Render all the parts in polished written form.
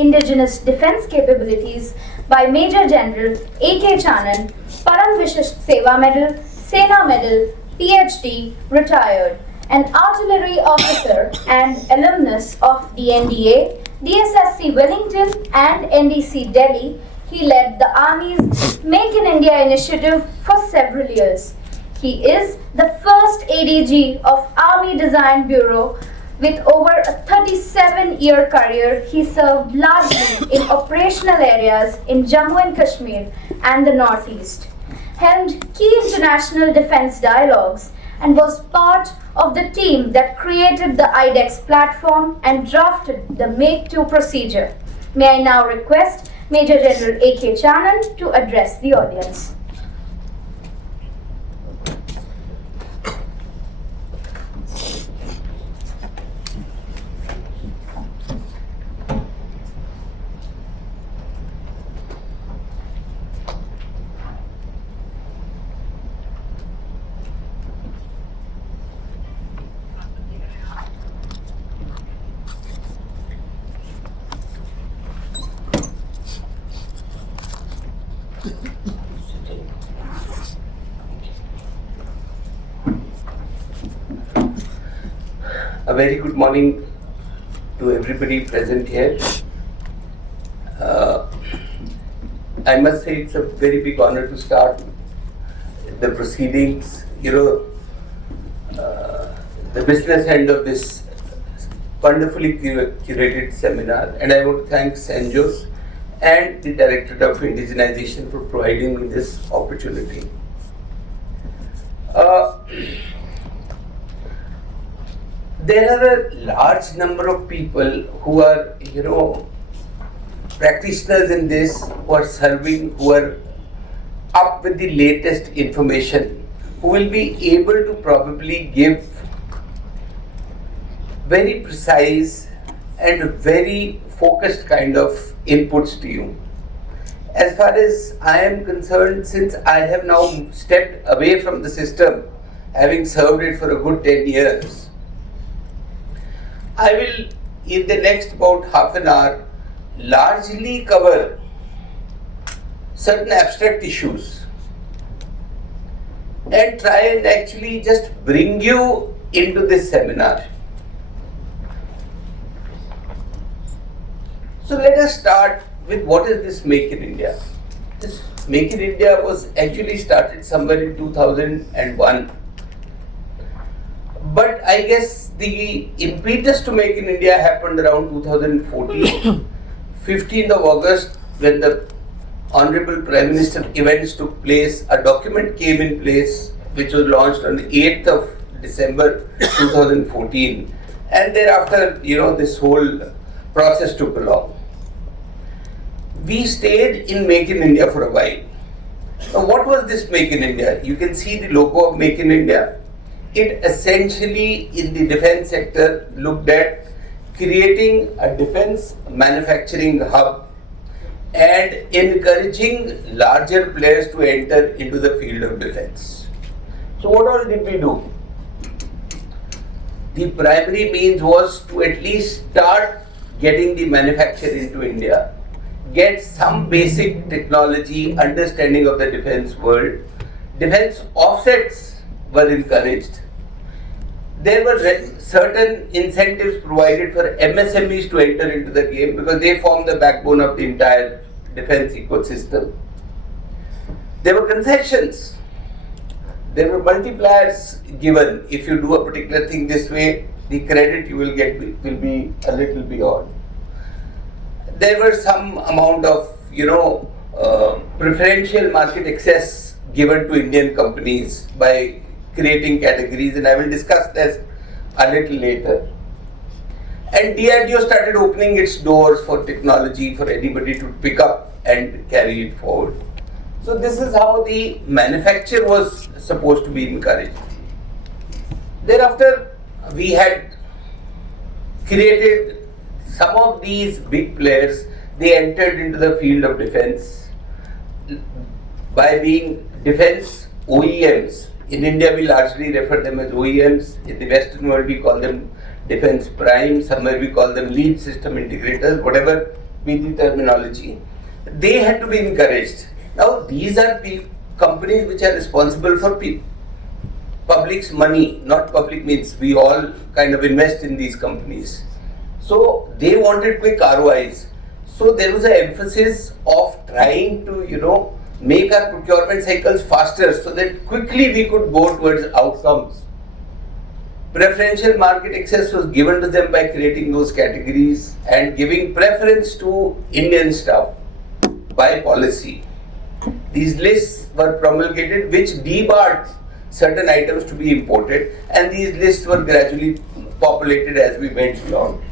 Indigenous defense capabilities by Major General A.K. Channan, Param Vishisht Seva Medal, Sena Medal, PhD, retired, an artillery officer and alumnus of the NDA, DSSC Wellington and NDC Delhi. He led the Army's Make in India initiative for several years. He is the first ADG of Army Design Bureau. With over a 37-year career, he served largely in operational areas in Jammu and Kashmir and the Northeast, held key international defense dialogues, and was part of the team that created the IDEX platform and drafted the Make-2 procedure. May I now request Major General A.K. Channan to address the audience. A very good morning to everybody present here. I must say it's a very big honor to start the proceedings, the business end of this wonderfully curated seminar, and I want to thank Sanjos and the Directorate of Indigenization for providing me this opportunity. There are a large number of people who are, practitioners in this, who are serving, who are up with the latest information, who will be able to probably give very precise and very focused kind of inputs to you. As far as I am concerned, since I have now stepped away from the system, having served it for a good 10 years, I will, in the next about half an hour, largely cover certain abstract issues and try and actually just bring you into this seminar. So let us start with what is this Make in India. This Make in India was actually started somewhere in 2001. But I guess the impetus to Make in India happened around 2014, 15th of August, when the Honorable Prime Minister events took place. A document came in place which was launched on the 8th of December 2014, and thereafter, this whole process took along. We stayed in Make in India for a while. Now, what was this Make in India? You can see the logo of Make in India. It essentially, in the defense sector, looked at creating a defense manufacturing hub and encouraging larger players to enter into the field of defense. So what all did we do? The primary means was to at least start getting the manufacture into India, get some basic technology understanding of the defense world. Defense offsets were encouraged. There were certain incentives provided for MSMEs to enter into the game because they form the backbone of the entire defense ecosystem. There were concessions. There were multipliers given. If you do a particular thing this way, the credit you will get will be a little beyond. There were some amount of, preferential market access given to Indian companies by creating categories, and I will discuss this a little later. And DRDO started opening its doors for technology for anybody to pick up and carry it forward. So this is how the manufacture was supposed to be encouraged. Thereafter, we had created some of these big players. They entered into the field of defense by being defense OEMs. In India, we largely refer them as OEMs. In the Western world, we call them defense primes. Somewhere we call them lead system integrators. Whatever with the terminology, they had to be encouraged. Now these are companies which are responsible for public's money, not public means we all kind of invest in these companies. So they wanted quick ROIs. So there was an emphasis of trying to, make our procurement cycles faster so that quickly we could go towards outcomes. Preferential market access was given to them by creating those categories and giving preference to Indian stuff by policy. These lists were promulgated which debarred certain items to be imported, and these lists were gradually populated as we went along.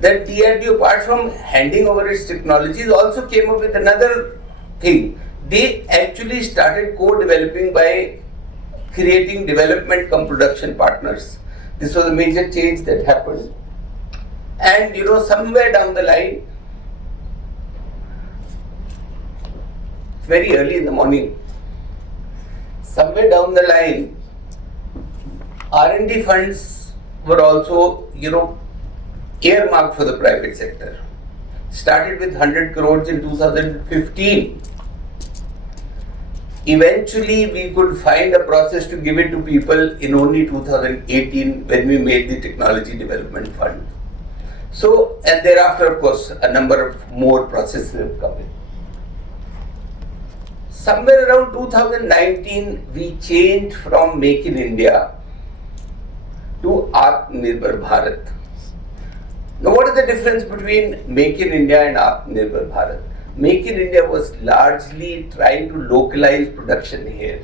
That DRDO, apart from handing over its technologies, also came up with another thing. They actually started co-developing by creating development cum production partners. This was a major change that happened. And somewhere down the line, very early in the morning, somewhere down the line, R&D funds were also, earmarked for the private sector. Started with 100 crores in 2015. Eventually, we could find a process to give it to people in only 2018 when we made the Technology Development Fund. So, and thereafter, of course, a number of more processes have come in. Somewhere around 2019, we changed from Make in India to Atmanirbhar Bharat. Now, what is the difference between Make in India and Atmanirbhar Bharat? Make in India was largely trying to localize production here,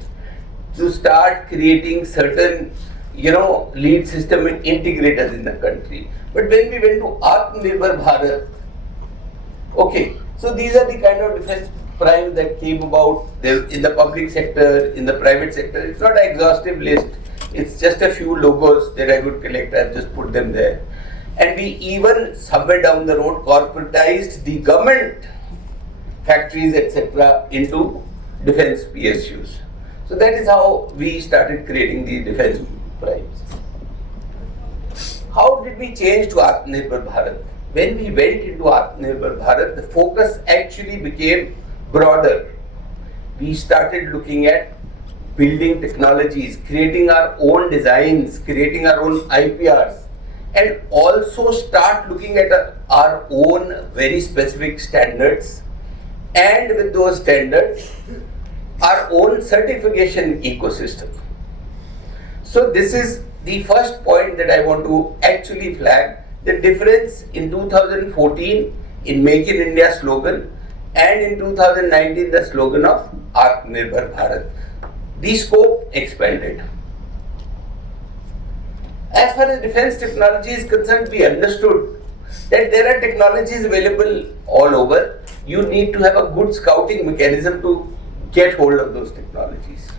to start creating certain, lead system integrators in the country. But when we went to Atmanirbhar Bharat, okay, so these are the kind of defense primes that came about in the public sector, in the private sector. It's not an exhaustive list. It's just a few logos that I could collect. I've just put them there. And we even somewhere down the road corporatized the government factories, etc. into defense PSUs. So that is how we started creating the defense primes. How did we change to Atmanirbhar Bharat? When we went into Atmanirbhar Bharat, the focus actually became broader. We started looking at building technologies, creating our own designs, creating our own IPRs, and also start looking at our own very specific standards, and with those standards, our own certification ecosystem. So this is the first point that I want to actually flag, the difference in 2014 in Make in India slogan and in 2019 the slogan of Atmanirbhar Bharat. The scope expanded. As far as defense technology is concerned, we understood that there are technologies available all over. You need to have a good scouting mechanism to get hold of those technologies.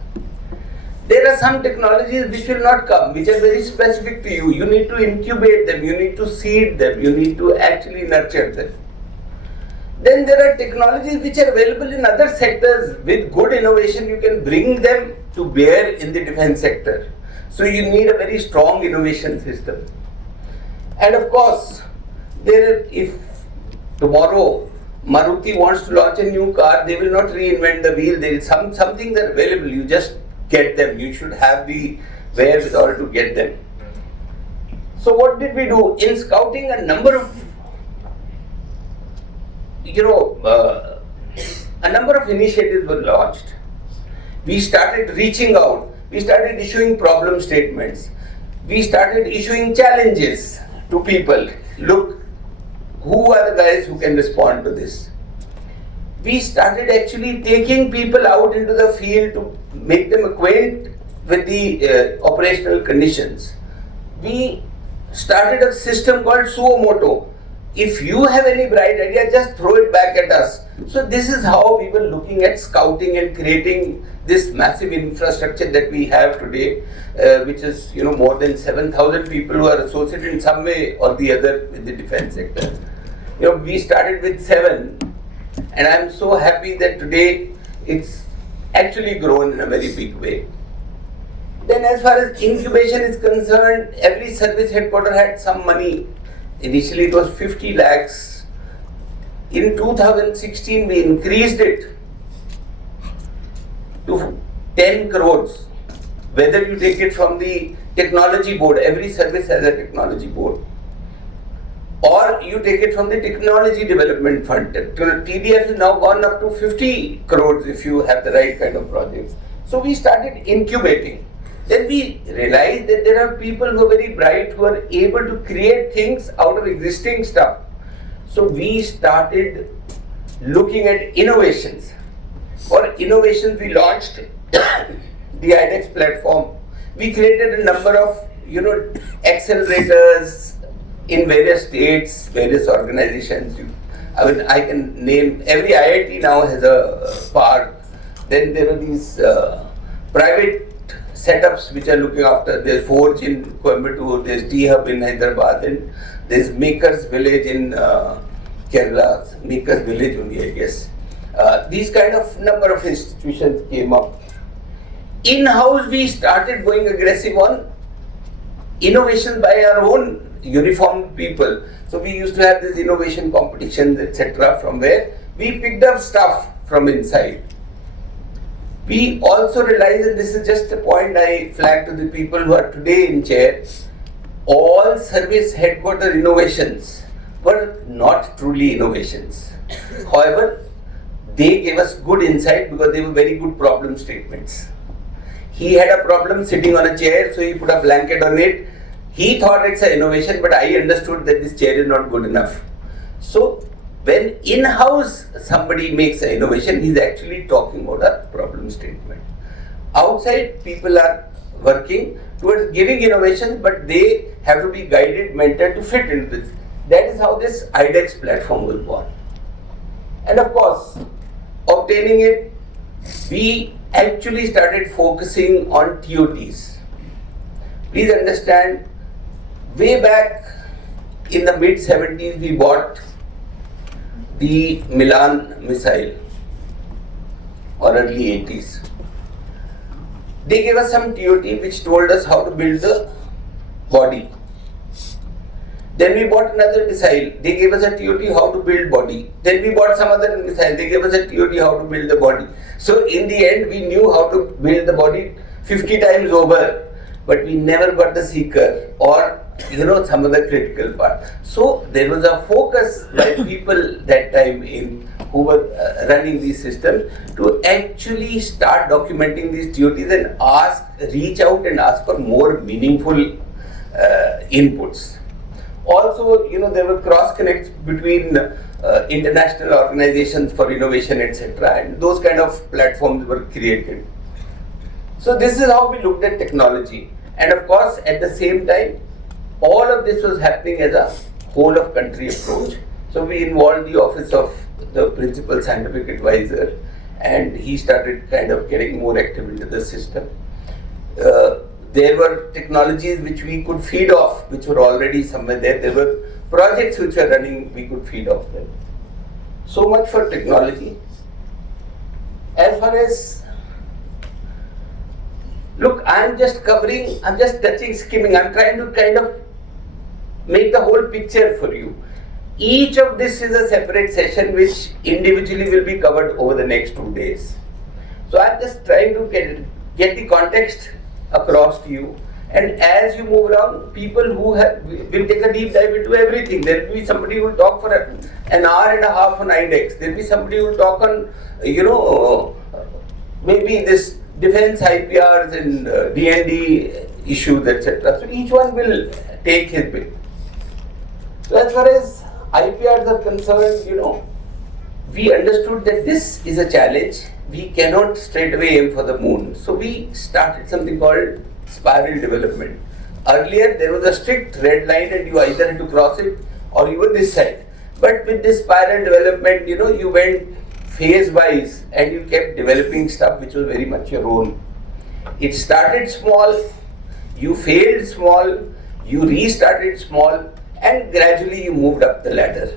There are some technologies which will not come, which are very specific to you. You need to incubate them, you need to seed them, you need to actually nurture them. Then there are technologies which are available in other sectors. With good innovation, you can bring them to bear in the defense sector. So you need a very strong innovation system. And of course, if tomorrow Maruti wants to launch a new car, they will not reinvent the wheel. There is something that are available. You just get them. You should have the wherewithal to get them. So what did we do? In scouting, a number of initiatives were launched. We started reaching out. We started issuing problem statements. We started issuing challenges to people. Look, who are the guys who can respond to this? We started actually taking people out into the field to make them acquaint with the operational conditions. We started a system called Suomoto. If you have any bright idea, just throw it back at us. So this is how we were looking at scouting and creating this massive infrastructure that we have today, which is more than 7,000 people who are associated in some way or the other with the defense sector. We started with 7, and I'm so happy that today it's actually grown in a very big way. Then as far as incubation is concerned, every service headquarter had some money. Initially it was 50 lakhs In 2016, we increased it to 10 crores. Whether you take it from the technology board, every service has a technology board, or you take it from the technology development fund. TDF has now gone up to 50 crores if you have the right kind of projects. So we started incubating. Then we realized that there are people who are very bright, who are able to create things out of existing stuff. So we started looking at innovations. For innovations, we launched the IDEX platform. We created a number of, accelerators in various states, various organizations. I can name every IIT now has a park. Then there are these private setups which are looking after. There's Forge in Coimbatore, there's T-Hub in Hyderabad, and there's Makers Village in Kerala. Makers Village only, I guess. These kind of number of institutions came up. In-house, we started going aggressive on innovation by our own uniformed people. So we used to have these innovation competitions, etc., from where we picked up stuff from inside. We also realized, and this is just a point I flag to the people who are today in chair, all service headquarter innovations were not truly innovations. However, they gave us good insight because they were very good problem statements. He had a problem sitting on a chair, so he put a blanket on it. He thought it's an innovation, but I understood that this chair is not good enough. So when in-house somebody makes an innovation, he's actually talking about a problem statement. Outside, people are working towards giving innovations, but they have to be guided, mentored to fit into this. That is how this IDEX platform was born. And of course, obtaining it, we actually started focusing on TOTs. Please understand, way back in the mid-70s, we bought the Milan missile, or early 80s. They gave us some TOT which told us how to build the body. Then we bought another missile. They gave us a TOT how to build body. Then we bought some other missile. They gave us a TOT how to build the body. So in the end, we knew how to build the body 50 times over, but we never got the seeker or some other critical part. So there was a focus by people that time who were running these systems to actually start documenting these TOTs and reach out and ask for more meaningful inputs. Also, there were cross connects between international organizations for innovation, etc., and those kind of platforms were created. So this is how we looked at technology. And of course, at the same time, all of this was happening as a whole of country approach. So we involved the office of the principal scientific advisor, and he started kind of getting more active into the system. There were technologies which we could feed off, which were already somewhere there. There were projects which were running, we could feed off them. So much for technology. As far as, look, I'm just touching, skimming. I'm trying to kind of make the whole picture for you. Each of this is a separate session which individually will be covered over the next 2 days. So I'm just trying to get the context across to you. And as you move around, people who will take a deep dive into everything. There will be somebody who will talk for an hour and a half on IDEX. There will be somebody who will talk on, maybe this defense IPRs and D&D issues, etc. So each one will take his bit. So as far as IPRs are concerned, we understood that this is a challenge. We cannot straight away aim for the moon. So we started something called spiral development. Earlier there was a strict red line and you either had to cross it or you were this side. But with this spiral development, you went phase wise and you kept developing stuff which was very much your own. It started small, you failed small, you restarted small, and gradually you moved up the ladder.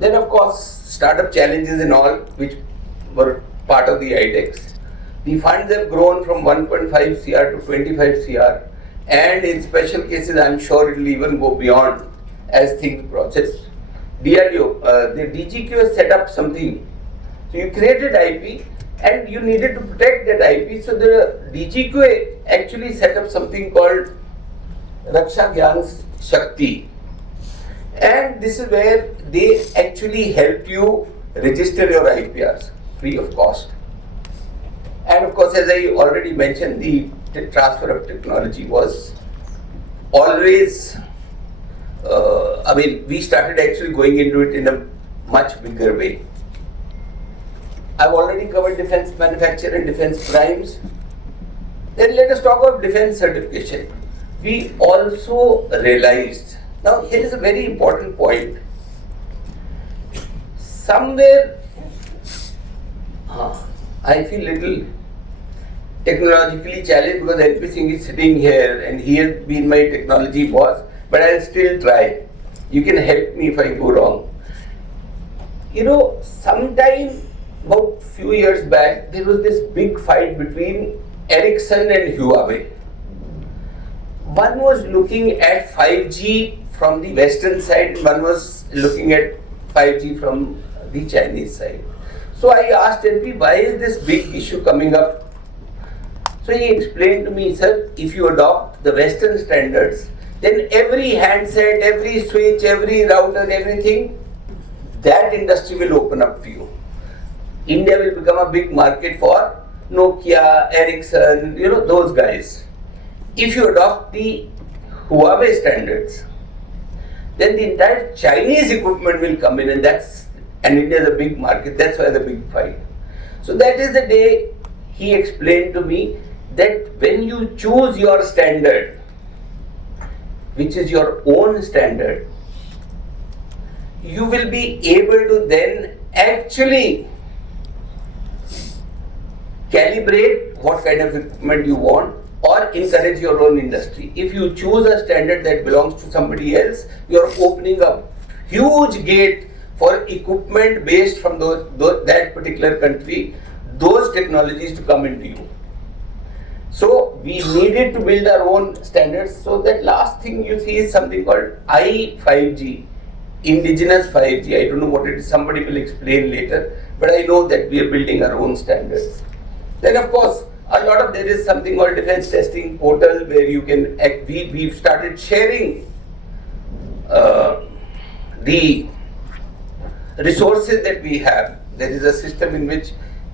Then of course, startup challenges and all which were part of the IDEX. The funds have grown from 1.5 CR to 25 CR, and in special cases I'm sure it will even go beyond as things process. DRDO, the DGQ has set up something. So you created IP and you needed to protect that IP. So the DGQ actually set up something called Raksha Gyan Shakti. And this is where they actually help you register your IPRs free of cost. And of course, as I already mentioned, the transfer of technology was always, we started actually going into it in a much bigger way. I've already covered defense manufacture and defense primes. Then let us talk about defense certification. We also realized, now here is a very important point. Somewhere, I feel little technologically challenged because LP Singh is sitting here and he has been my technology boss, but I'll still try. You can help me if I go wrong. You know, sometime about few years back, there was this big fight between Ericsson and Huawei. One was looking at 5G from the Western side, one was looking at 5G from the Chinese side. So I asked LP, why is this big issue coming up? So he explained to me, sir, if you adopt the Western standards, then every handset, every switch, every router, everything, that industry will open up to you. India will become a big market for Nokia, Ericsson, those guys. If you adopt the Huawei standards, then the entire Chinese equipment will come in, and India is a big market, that's why the big fight. So that is the day he explained to me that when you choose your standard, which is your own standard, you will be able to then actually calibrate what kind of equipment you want or encourage your own industry. If you choose a standard that belongs to somebody else, you are opening a huge gate for equipment based from that particular country, those technologies to come into you. So we needed to build our own standards. So that last thing you see is something called I5G, Indigenous 5G. I don't know what it is, somebody will explain later, but I know that we are building our own standards. Then of course, there is something called defense testing portal where you can, we've started sharing the resources that we have. There is a system in which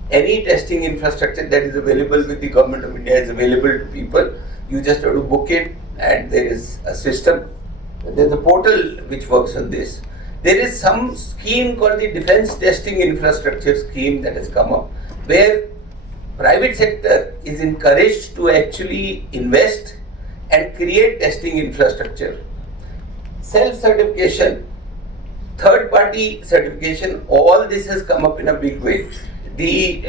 any testing infrastructure that is available with the government of India is available to people. You just have to book it, and there is a system. There is a portal which works on this. There is some scheme called the Defense Testing Infrastructure Scheme that has come up, where private sector is encouraged to actually invest and create testing infrastructure. Self-certification, third-party certification, all this has come up in a big way. The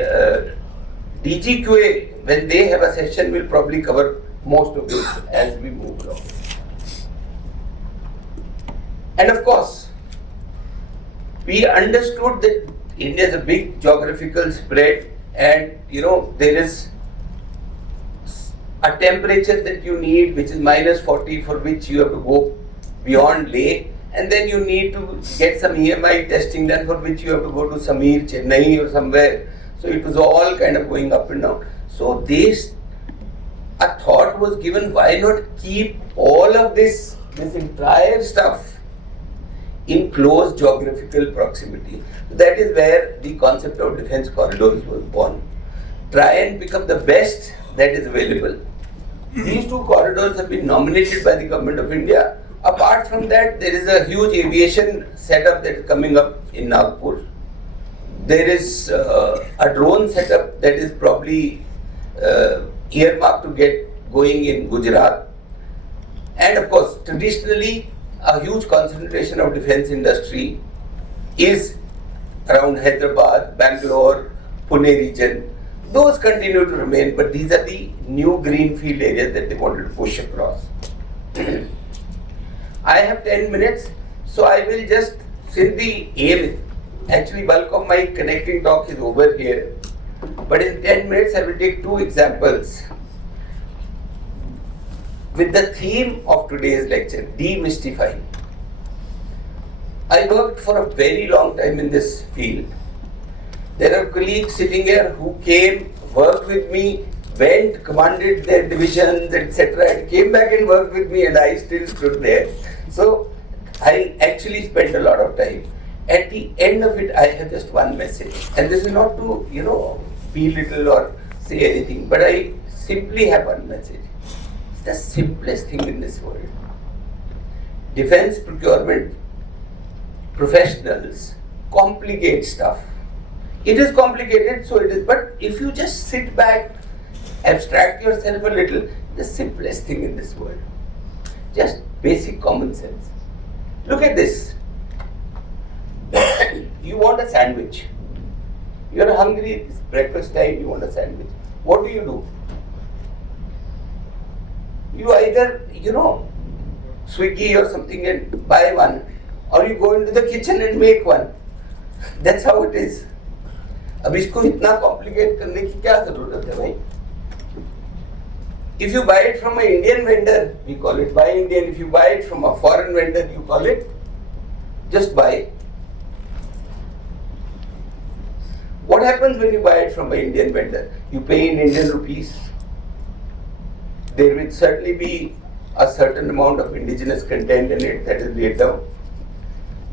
DGQA, when they have a session, will probably cover most of this as we move along. And of course, we understood that India is a big geographical spread, and there is a temperature that you need which is -40, for which you have to go beyond Leh, and then you need to get some EMI testing done, for which you have to go to Samir, Chennai or somewhere. So it was all kind of going up and down. So a thought was given, why not keep all of this entire stuff in close geographical proximity. That is where the concept of defense corridors was born. Try and pick up the best that is available. These two corridors have been nominated by the government of India. Apart from that, there is a huge aviation setup that is coming up in Nagpur. There is a drone setup that is probably earmarked to get going in Gujarat. And of course, traditionally, a huge concentration of defense industry is around Hyderabad, Bangalore, Pune region. Those continue to remain, but these are the new greenfield areas that they wanted to push across. I have 10 minutes, so I will just, since the aim, actually bulk of my connecting talk is over here, but in 10 minutes I will take two examples with the theme of today's lecture, demystifying. I worked for a very long time in this field. There are colleagues sitting here who came, worked with me, went, commanded their divisions, etc., and came back and worked with me, and I still stood there. So I actually spent a lot of time. At the end of it, I have just one message, and this is not to, belittle or say anything, but I simply have one message. It's the simplest thing in this world. Defense procurement professionals complicate stuff. It is complicated, so it is, but if you just sit back, abstract yourself a little, the simplest thing in this world. Just basic common sense. Look at this. You want a sandwich. You are hungry, it's breakfast time, you want a sandwich. What do? You either, Swiggy or something and buy one, or you go into the kitchen and make one. That's how it is. अब इसको इतना complicate करने की क्या जरूरत है भाई? If you buy it from an Indian vendor, we call it buy Indian. If you buy it from a foreign vendor, you call it just buy. What happens when you buy it from an Indian vendor? You pay in Indian rupees. There will certainly be a certain amount of indigenous content in it that is laid down.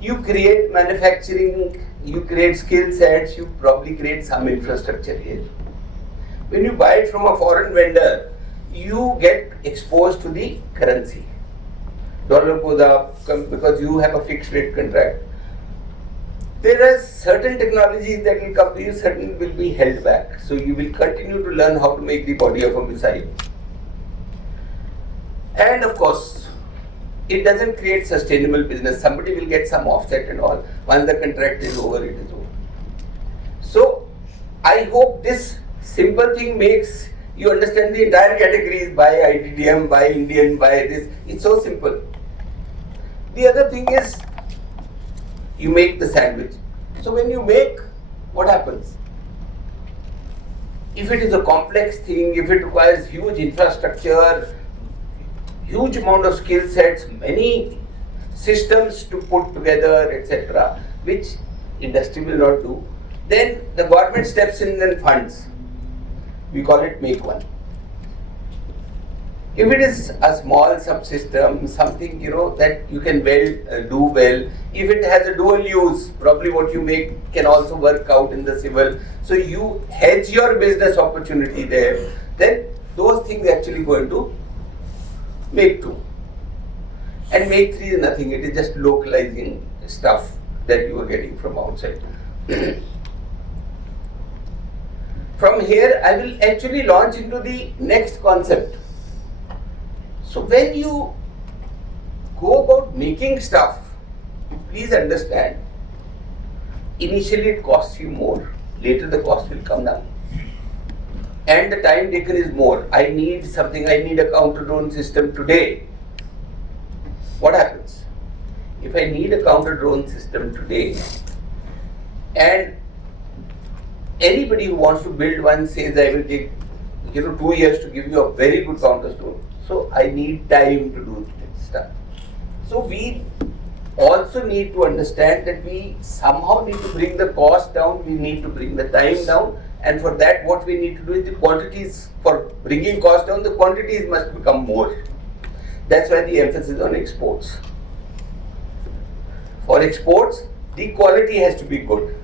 You create manufacturing, you create skill sets, you probably create some infrastructure here. When you buy it from a foreign vendor, you get exposed to the currency. Dollar goes up because you have a fixed rate contract. There are certain technologies that will come to you, certain will be held back. So you will continue to learn how to make the body of a missile. And of course, it doesn't create sustainable business. Somebody will get some offset and all. Once the contract is over, it is over. So I hope this simple thing makes you understand the entire categories: buy ITDM, buy Indian, buy this. It's so simple. The other thing is, you make the sandwich. So when you make, what happens? If it is a complex thing, if it requires huge infrastructure, huge amount of skill sets, many systems to put together, etc., which industry will not do, then the government steps in and funds. We call it make one. If it is a small subsystem, something that you can do well, if it has a dual use, probably what you make can also work out in the civil. So you hedge your business opportunity there. Then those things actually going to make two. And make three is nothing. It is just localizing stuff that you are getting from outside. From here, I will actually launch into the next concept. So when you go about making stuff, please understand, initially it costs you more, later the cost will come down. And the time taken is more. I need something, I need a counter-drone system today. What happens? If I need a counter-drone system today, and anybody who wants to build one says I will take 2 years to give you a very good counter-drone. So I need time to do this stuff. So we also need to understand that we somehow need to bring the cost down, we need to bring the time down, and for that what we need to do is the quantities, for bringing cost down, the quantities must become more. That's why the emphasis on exports. For exports, the quality has to be good.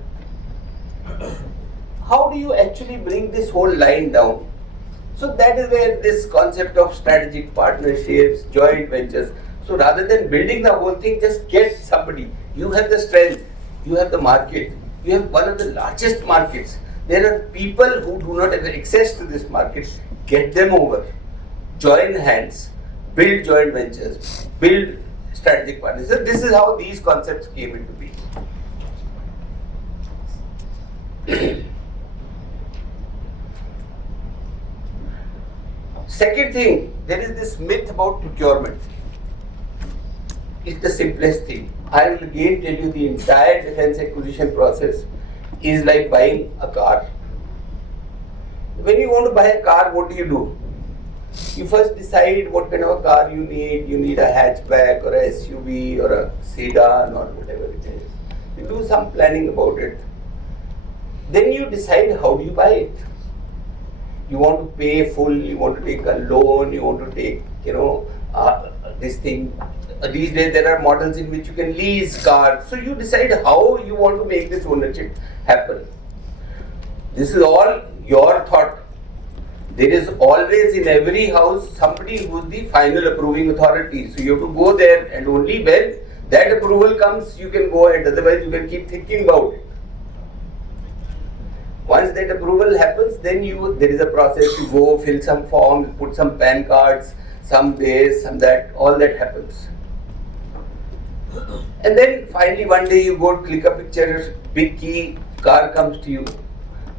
How do you actually bring this whole line down? So that is where this concept of strategic partnerships, joint ventures. So rather than building the whole thing, just get somebody. You have the strength, you have the market, you have one of the largest markets. There are people who do not have access to this market. Get them over. Join hands, build joint ventures, build strategic partners. So this is how these concepts came into being. Second thing, there is this myth about procurement. It's the simplest thing. I will again tell you the entire defense acquisition process is like buying a car. When you want to buy a car, what do? You first decide what kind of a car you need. You need a hatchback or a SUV or a sedan or whatever it is. You do some planning about it. Then you decide how do you buy it. You want to pay full, you want to take a loan, you want to take, this thing. These days there are models in which you can lease cars. So you decide how you want to make this ownership happen. This is all your thought. There is always in every house somebody who is the final approving authority. So you have to go there, and only when that approval comes you can go ahead. Otherwise you can keep thinking about it. Once that approval happens, then there is a process. You go fill some forms, put some PAN cards, some this, some that, all that happens. And then finally one day you go click a picture, big key, car comes to you.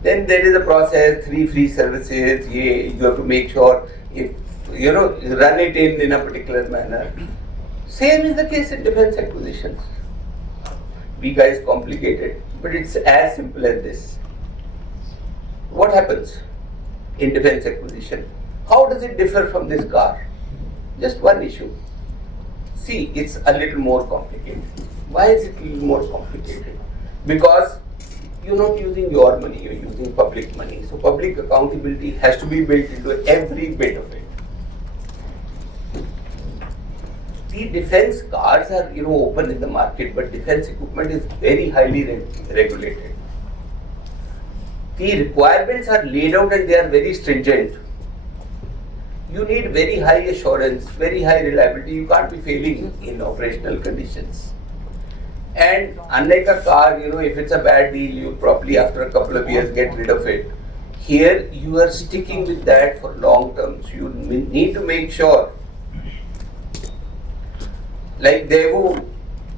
Then there is a process, 3 free services. You have to make sure if run it in a particular manner. Same is the case in defense acquisitions. Big guys complicated, but it's as simple as this. What happens in defense acquisition? How does it differ from this car? Just one issue. See, it's a little more complicated. Why is it a little more complicated? Because you're not using your money, you're using public money. So public accountability has to be built into every bit of it. The defense cars are open in the market, but defense equipment is very highly regulated. The requirements are laid out and they are very stringent. You need very high assurance, very high reliability. You can't be failing in operational conditions. And unlike a car, if it's a bad deal, you probably after a couple of years get rid of it. Here, you are sticking with that for long term. So you need to make sure. Like Devu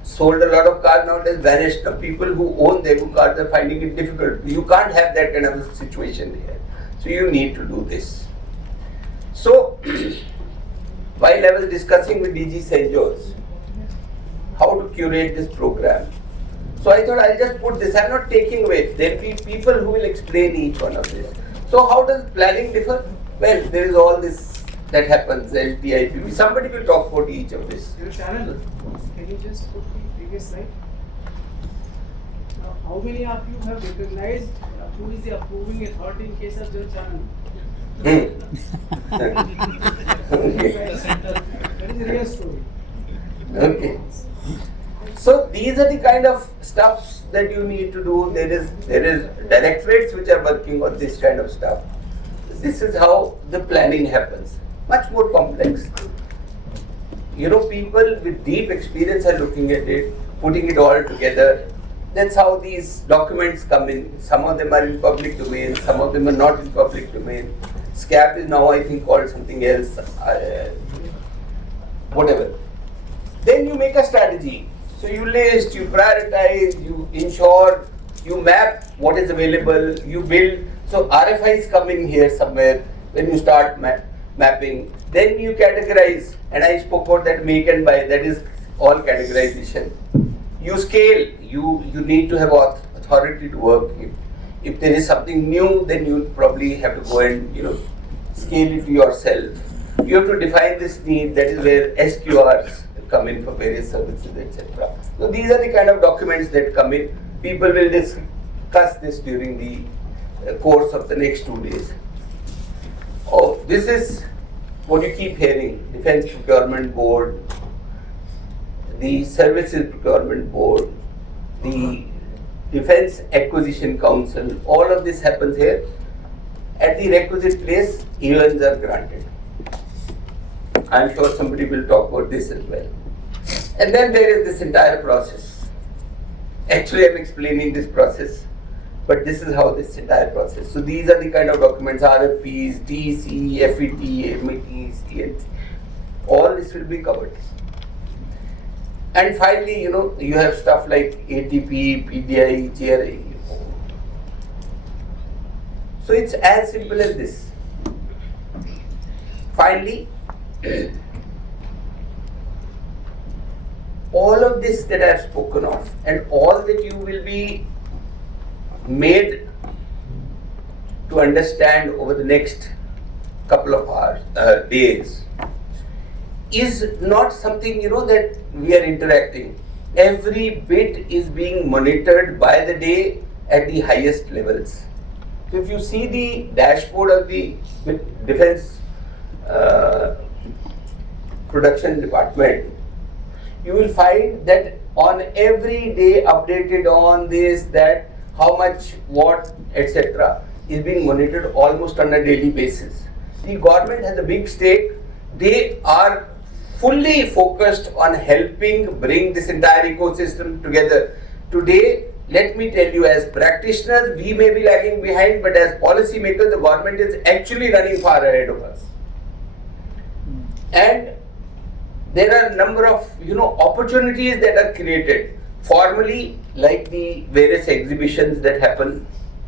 sold a lot of cars, now it has vanished. Now people who own Devu cars are finding it difficult. You can't have that kind of a situation here. So you need to do this. So, while I was discussing with DG St. Joe's how to curate this program, so I thought I'll just put this. I'm not taking away. There will be people who will explain each one of this. So how does planning differ? Well, there is all this that happens, LTIP. Somebody will talk about each of this. Channan, can you just put the previous slide? Now, how many of you have recognized who is the approving authority in case of Judge Channan? Okay. That is a real story. Okay. So these are the kind of stuffs that you need to do. There is directorates which are working on this kind of stuff. This is how the planning happens. Much more complex. People with deep experience are looking at it, putting it all together. That's how these documents come in. Some of them are in public domain, some of them are not in public domain. SCAP is now, I think, called something else. Whatever. Then you make a strategy. So you list, you prioritize, you ensure, you map what is available, you build. So RFIs come in here somewhere when you start mapping. Then you categorize, and I spoke about that make and buy. That is all categorization. You scale. You need to have authority to work. If there is something new, then you probably have to go and scale it yourself. You have to define this need. That is where SQRs come in for various services, etc. So these are the kind of documents that come in. People will discuss this during the course of the next 2 days. Oh, this is what you keep hearing: Defense Procurement Board, the Services Procurement Board, the Defense Acquisition Council. All of this happens here. At the requisite place, events are granted. I'm sure somebody will talk about this as well. And then there is this entire process. Actually, I'm explaining this process, but this is how this entire process. So these are the kind of documents: RFPs, TC, FET, METs, TNC. All this will be covered. And finally, you have stuff like ATP, PDI, GRI. So it's as simple as this. Finally, all of this that I have spoken of, and all that you will be made to understand over the next couple of hours, days, is not something that we are interacting. Every bit is being monitored by the day at the highest levels. So if you see the dashboard of the defense production department, you will find that on every day updated on this, that, how much, what, etc. is being monitored almost on a daily basis. The government has a big stake. They are fully focused on helping bring this entire ecosystem together. Today, let me tell you, as practitioners, we may be lagging behind, but as policy makers, the government is actually running far ahead of us. And there are a number of opportunities that are created formally, like the various exhibitions that happen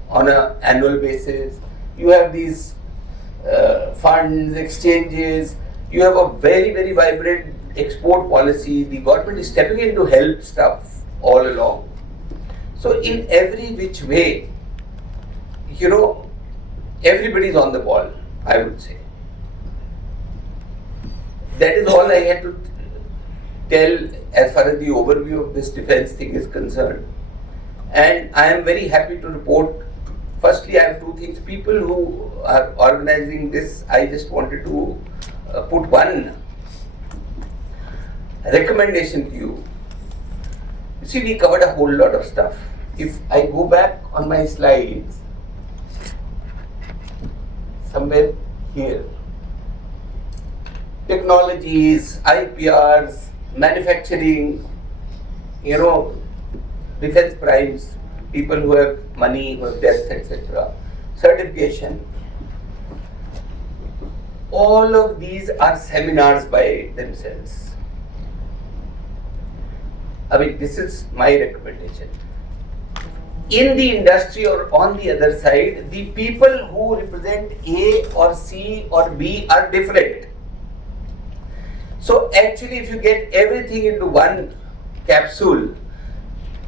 on an annual basis. You have these funds, exchanges. You have a very, very vibrant export policy. The government is stepping in to help stuff all along. So in every which way, everybody is on the ball, I would say. That is all I had to tell as far as the overview of this defense thing is concerned. And I am very happy to report, firstly, I have two things. People who are organizing this, I just wanted to put one recommendation to you. You see, we covered a whole lot of stuff. If I go back on my slides, somewhere here, technologies, IPRs, manufacturing, defense primes, people who have money, who have debts, etc., certification. All of these are seminars by themselves. I mean, this is my recommendation. In the industry or on the other side, the people who represent A or C or B are different. So actually, if you get everything into one capsule,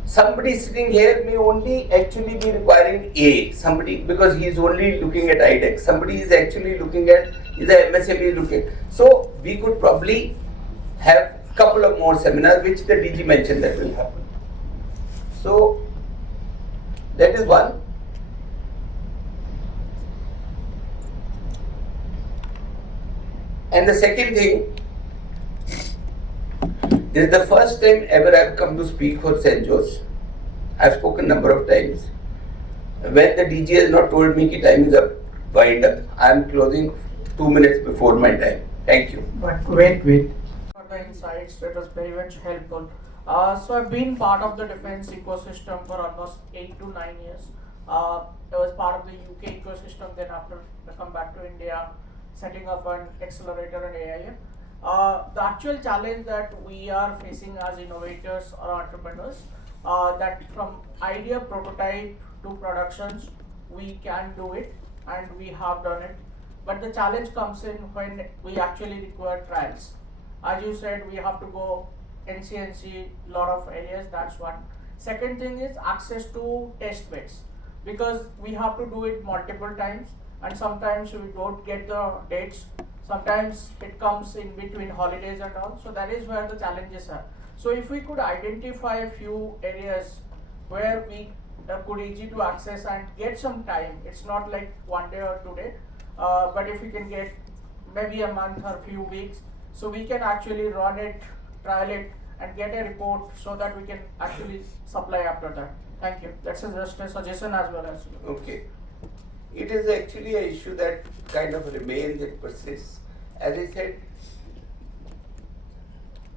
somebody sitting here may only actually be requiring A, somebody, because he is only looking at IDEX, somebody is actually looking at, is a MSME looking. So we could probably have a couple of more seminars, which the DG mentioned that will happen. So that is one. And the second thing, this is the first time ever I have come to speak for St. Joe's. I have spoken a number of times. When the DG has not told me that time is up, wind up, I am closing 2 minutes before my time. Thank you. But wait. For the insights, that was very much helpful. So I've been part of the defense ecosystem for almost 8 to 9 years. I was part of the UK ecosystem, then after I come back to India, setting up an accelerator and AIM. The actual challenge that we are facing as innovators or entrepreneurs, that from idea prototype to productions, we can do it and we have done it. But the challenge comes in when we actually require trials. As you said, we have to go NCNC, lot of areas, that's one. Second thing is access to test beds, because we have to do it multiple times and sometimes we don't get the dates. Sometimes it comes in between holidays and all, so that is where the challenges are. So if we could identify a few areas where we could easy to access and get some time, it's not like 1 day or 2 days, but if we can get maybe a month or few weeks, so we can actually run it, trial it and get a report so that we can actually supply after that. Thank you. That's just a suggestion as well as you. Okay. It is actually an issue that kind of remains and persists. As I said,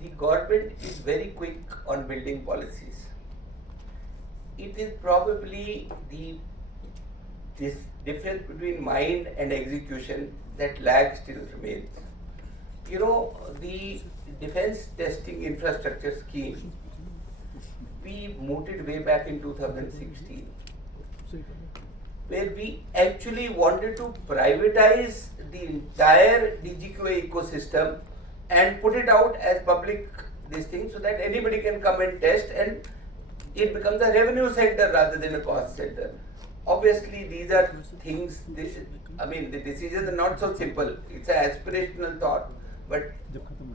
the government is very quick on building policies. It is probably this difference between mind and execution that lag still remains. The defense testing infrastructure scheme, we mooted way back in 2016, where we actually wanted to privatize the entire DGQA ecosystem and put it out as public this thing, so that anybody can come and test and it becomes a revenue center rather than a cost center. Obviously, these are things. The decisions are not so simple. It's an aspirational thought, but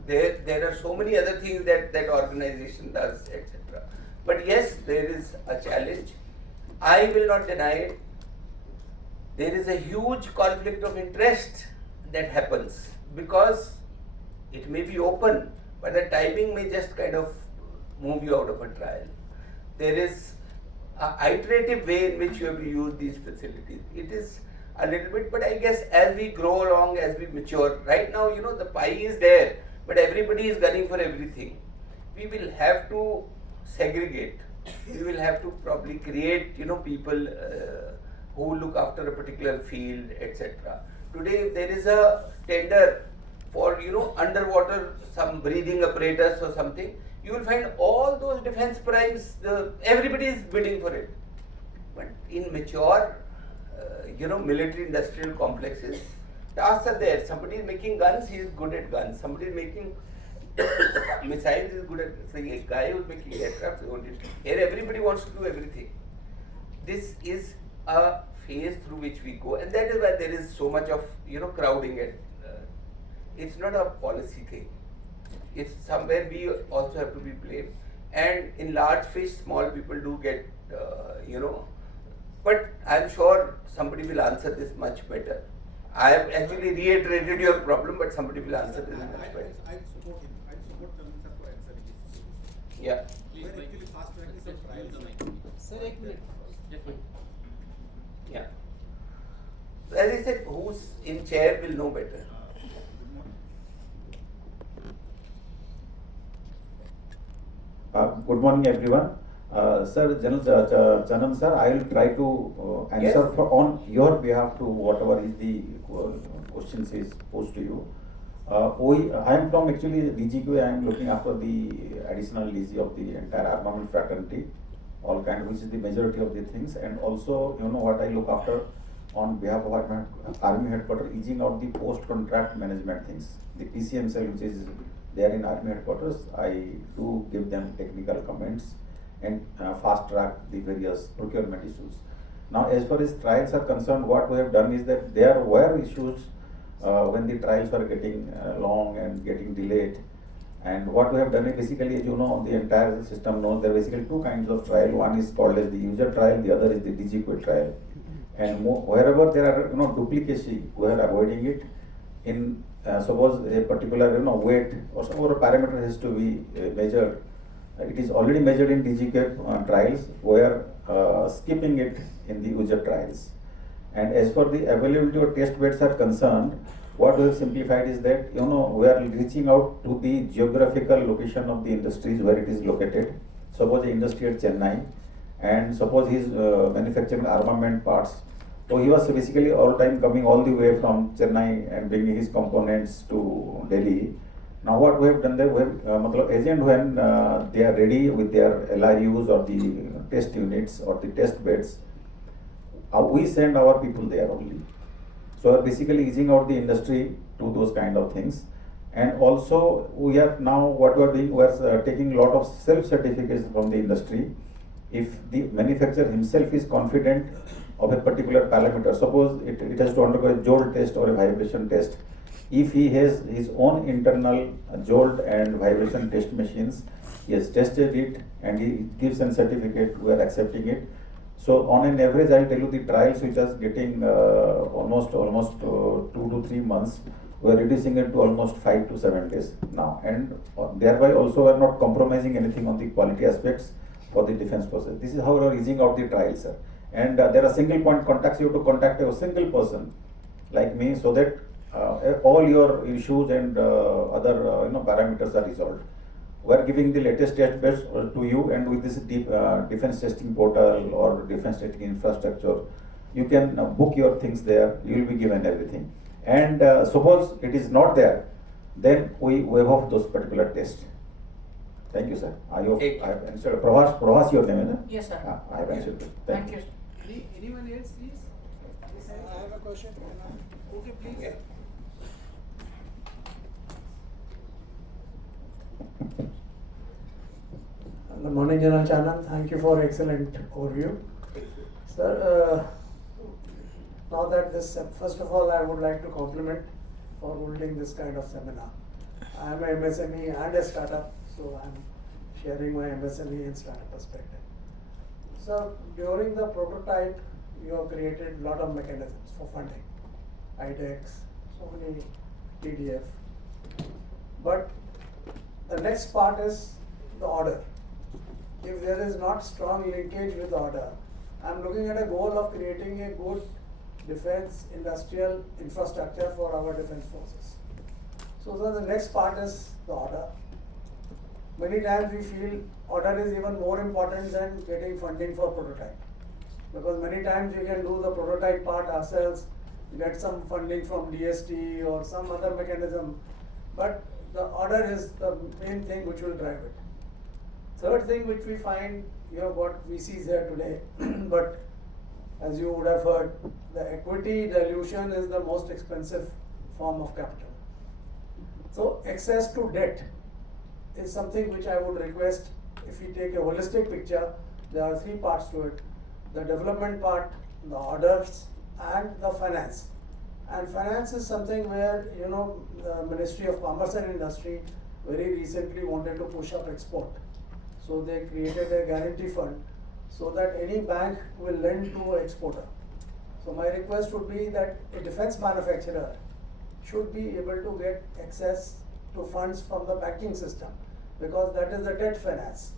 there are so many other things that organization does, etc. But yes, there is a challenge. I will not deny it. There is a huge conflict of interest that happens because it may be open, but the timing may just kind of move you out of a trial. There is an iterative way in which you have to use these facilities. It is a little bit, but I guess as we grow along, as we mature, right now, the pie is there, but everybody is gunning for everything. We will have to segregate. We will have to probably create, people who look after a particular field, etc. Today, if there is a tender for, underwater, some breathing apparatus or something, you will find all those defense primes, everybody is bidding for it. But in mature, military industrial complexes, tasks are there. Somebody is making guns, he is good at guns. Somebody is making missiles, is good at, say, a guy who is making aircraft, here everybody wants to do everything. This is a phase through which we go, and that is why there is so much of, crowding it. It's not a policy thing. It's somewhere we also have to be blamed. And in large fish, small people do get, but I'm sure somebody will answer this much better. I have actually reiterated your problem, but somebody will answer this much better. I support him. I support Channan sir for answering this. Yeah. We're actually fast tracking some trials. Sir, एक minute. Yeah. As I said, who's in chair will know better. Good morning, everyone. Sir, Channan sir, I will try to answer Yes. on your behalf to whatever is the questions is posed to you. I am from actually DGQ. I am looking after the additional DG of the entire armament fraternity, all kind, which is the majority of the things, and also what I look after on behalf of our Army headquarters, easing out the post-contract management things. The PCM cell, which is there in Army headquarters, I do give them technical comments and fast track the various procurement issues. Now, as far as trials are concerned, what we have done is that there were issues when the trials were getting long and getting delayed. And what we have done is basically, as you know, the entire system knows there are basically two kinds of trial. One is called as the user trial, the other is the DGQ trial. And wherever there are duplicacy, we are avoiding it. In suppose a particular weight or some other parameter has to be measured, it is already measured in DGQ trials. We are skipping it in the user trials. And as for the availability of test beds are concerned, what we have simplified is that we are reaching out to the geographical location of the industries where it is located. Suppose the industry at Chennai, and suppose he is manufacturing armament parts. So he was basically all time coming all the way from Chennai and bringing his components to Delhi. Now what we have done there, we have, as and when they are ready with their LRUs or the test units or the test beds, we send our people there only. So basically easing out the industry to those kind of things. And also we are now what we are doing, we are taking a lot of self-certification from the industry. If the manufacturer himself is confident of a particular parameter, suppose it has to undergo a jolt test or a vibration test. If he has his own internal jolt and vibration test machines, he has tested it and he gives a certificate, we are accepting it. So on an average, I will tell you the trials which are getting almost 2 to 3 months, we are reducing it to almost 5 to 7 days now, and thereby also we are not compromising anything on the quality aspects for the defense process. This is how we are easing out the trials, sir. And there are single point contacts. You have to contact a single person like me, so that all your issues and other parameters are resolved. We are giving the latest test beds to you, and with this defense testing portal or defense testing infrastructure, you can book your things there. You will be given everything. And suppose it is not there, then we waive off those particular tests. Thank you, sir. I hope I have answered. Prabhas, your name, is it? Yes, sir. I have answered. Thank you. Anyone else, please? I have a question. Okay, please. Yeah. Good morning, General Channan. Thank you for excellent overview. Sir, now that this, first of all, I would like to compliment for holding this kind of seminar. I am a MSME and a startup, so I am sharing my MSME and startup perspective. So during the prototype, you have created a lot of mechanisms for funding, IDEX, so many TDF. But the next part is the order. If there is not strong linkage with order, I am looking at a goal of creating a good defense industrial infrastructure for our defense forces. So the next part is the order. Many times we feel order is even more important than getting funding for prototype. Because many times we can do the prototype part ourselves, get some funding from DST or some other mechanism, but the order is the main thing which will drive it. Third thing which we find, you have got VCs here today, but as you would have heard, the equity dilution is the most expensive form of capital. So access to debt is something which I would request. If we take a holistic picture, there are three parts to it: the development part, the orders, and the finance. And finance is something where, you know, the Ministry of Commerce and Industry very recently wanted to push up export. So they created a guarantee fund so that any bank will lend to an exporter. So my request would be that a defense manufacturer should be able to get access to funds from the banking system, because that is the debt finance.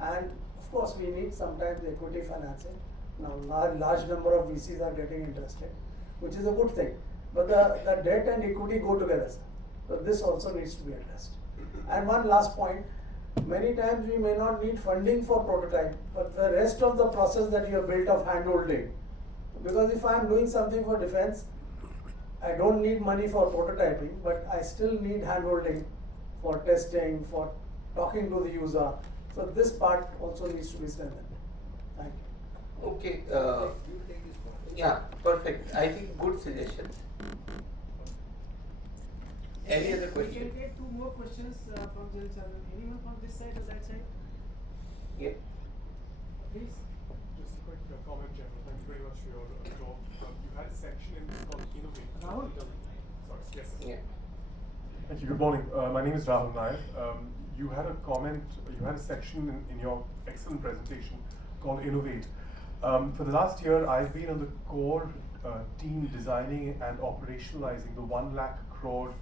And of course we need sometimes equity financing. Now large number of VCs are getting interested, which is a good thing. But the debt and equity go together, sir. So this also needs to be addressed. And one last point, many times we may not need funding for prototype, but the rest of the process that you have built of handholding. Because if I am doing something for defense, I don't need money for prototyping, but I still need handholding for testing, for talking to the user. So this part also needs to be strengthened. Thank you. Okay, yeah, perfect. I think good suggestion. Any other We question? can take two more questions from Jen Channan. Anyone from this side or that side? Yeah. Please. Just a quick comment, General. Thank you very much for your talk. You had a section in this called Innovate. Rahul? Sorry, yes. Yeah. Thank you. Good morning. My name is Rahul Nair. You had a comment, you had a section in your excellent presentation called Innovate. For the last year, I've been on the core team designing and operationalizing the 1 lakh crore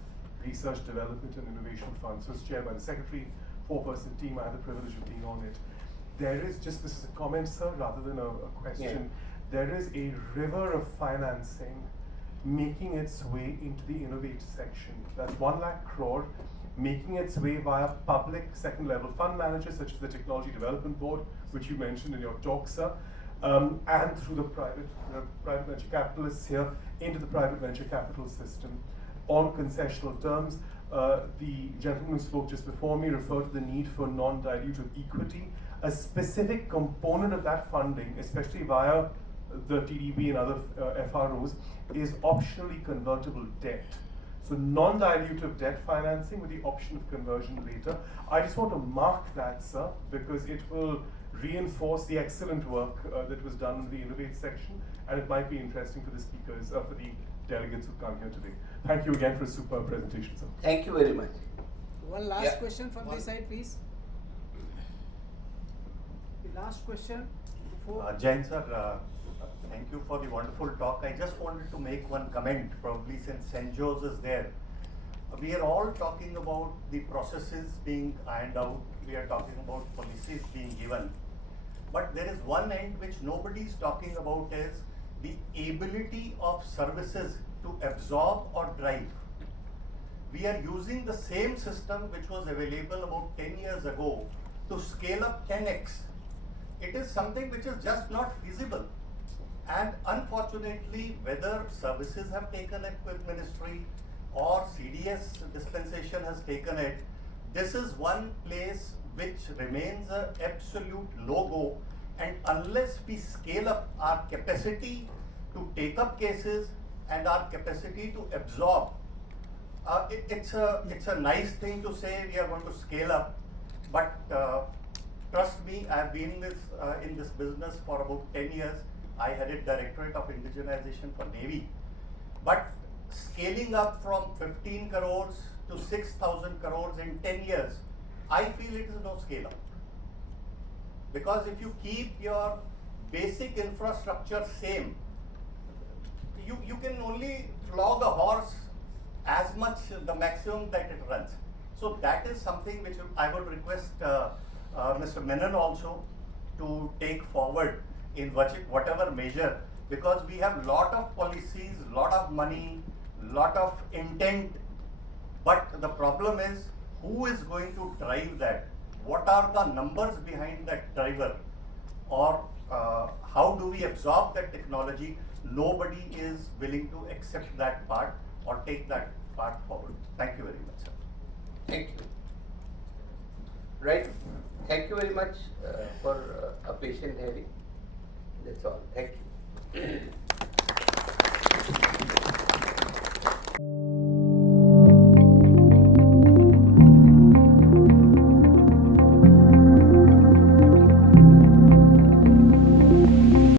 Research, Development and Innovation Fund. So it's chaired by the Secretary, 4-person team. I had the privilege of being on it. There is just, this is a comment, sir, rather than a question. Yeah. There is a river of financing making its way into the Innovate section. That's 1 lakh crore making its way via public second level fund managers such as the Technology Development Board, which you mentioned in your talk, sir, and through the private venture capitalists here into the private venture capital system on concessional terms. The gentleman who spoke just before me referred to the need for non-dilutive equity. A specific component of that funding, especially via the TDB and other FROs, is optionally convertible debt. So non-dilutive debt financing with the option of conversion later. I just want to mark that, sir, because it will reinforce the excellent work that was done in the Innovate section, and it might be interesting for the speakers, for the delegates who come here today. Thank you again for a superb presentation, sir. Thank you very much. One last question from this side, please. The last question before. Jain sir, thank you for the wonderful talk. I just wanted to make one comment, probably since St. Joe's is there. We are all talking about the processes being ironed out. We are talking about policies being given. But there is one end which nobody is talking about, is the ability of services to absorb or drive. We are using the same system which was available about 10 years ago to scale up 10x. It is something which is just not feasible. And unfortunately, whether services have taken it with ministry or CDS dispensation has taken it, this is one place which remains an absolute no-go. And unless we scale up our capacity to take up cases and our capacity to absorb, it's a nice thing to say we are going to scale up, but trust me, I've been in this business for about 10 years. I headed Directorate of Indigenization for Navy. But scaling up from 15 crores to 6,000 crores in 10 years, I feel it is no scale up. Because if you keep your basic infrastructure same, you can only flog a horse as much the maximum that it runs. So that is something which I would request Mr. Menon also to take forward in whatever measure, because we have lot of policies, lot of money, lot of intent, but the problem is who is going to drive that? What are the numbers behind that driver? Or how do we absorb that technology? Nobody is willing to accept that part or take that part forward. Thank you very much, sir. Thank you. Right. Thank you very much for a patient hearing. That's all. Thank you.